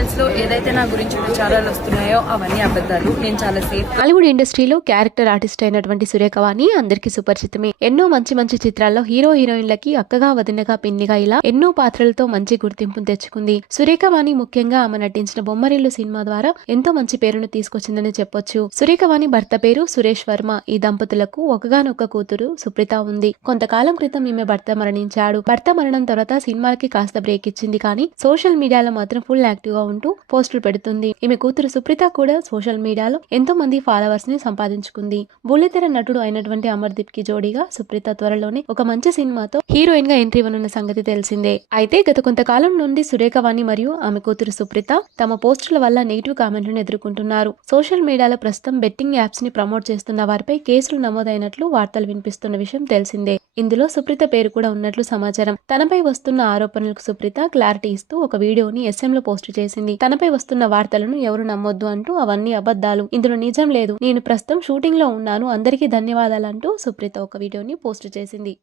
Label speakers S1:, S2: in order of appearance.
S1: ఛానల్స్లో ఏదైతే నా గురించి ప్రచారాలు వస్తున్నాయో అవన్నీ అబద్ధాలు. నేను చాలా సేఫ్
S2: హాలీవుడ్ ఇండస్ట్రీలో క్యారెక్టర్ ఆర్టిస్ట్ అయినటువంటి సురేఖవాణి అందరికీ సుపరిచితమే. ఎన్నో మంచి మంచి చిత్రాల్లో హీరో హీరోయిన్లకి అక్కగా వదినగా పిన్నిగా ఇలా ఎన్నో పాత్రలతో మంచి గుర్తింపును తెచ్చుకుంది. సురేఖవాణి ముఖ్యంగా ఆమె నటించిన బొమ్మరిల్లు సినిమా ద్వారా ఎంతో మంచి పేరును తీసుకొచ్చిందని చెప్పొచ్చు. సురేఖవాణి భర్త పేరు సురేష్ వర్మ. ఈ దంపతులకు ఒకగానొక్క కూతురు సుప్రీత ఉంది. కొంతకాలం క్రితం ఈమె భర్త మరణించాడు. భర్త మరణం తర్వాత సినిమాలకి కాస్త బ్రేక్ ఇచ్చింది కానీ సోషల్ మీడియాలో మాత్రం ఫుల్ యాక్టివ్గా ఉంటూ పోస్టులు పెడుతుంది. ఈమె కూతురు సుప్రీత కూడా సోషల్ మీడియాలో ఎంతో మంది ఫాలోవర్స్ని సంపాదించుకుంది. బుల్లితెర నటుడు అయినటువంటి అమర్దీప్కి జోడీగా సుప్రీత త్వరలోనే ఒక మంచి సినిమాతో హీరోయిన్గా ఎంట్రీ ఇవ్వనున్న సంగతి తెలిసిందే. అయితే గత కొంతకాలం నుండి సురేఖవాణి మరియు ఆమె కూతురు సుప్రీత తమ పోస్టుల వల్ల నెగిటివ్ కామెంట్లను ఎదుర్కొంటున్నారు. సోషల్ మీడియాలో ప్రస్తుతం బెట్టింగ్ యాప్స్ని ప్రమోట్ చేస్తున్న వారిపై కేసులు నమోదైనట్లు వార్తలు వినిపిస్తున్న విషయం తెలిసిందే. ఇందులో సుప్రీత పేరు కూడా ఉన్నట్లు సమాచారం. తనపై వస్తున్న ఆరోపణలకు సుప్రీత క్లారిటీ ఇస్తూ ఒక వీడియోని ఎస్ఎం లో పోస్ట్ చేసింది. తనపై వస్తున్న వార్తలను ఎవరు నమ్మొద్దు అంటూ అవన్నీ అబద్ధాలు. ఇందులో నిజం లేదు. నేను ప్రస్తుతం షూటింగ్లో ఉన్నాను. అందరికీ ధన్యవాదాలంటూ సుప్రీత ఒక వీడియోని పోస్ట్ చేసింది.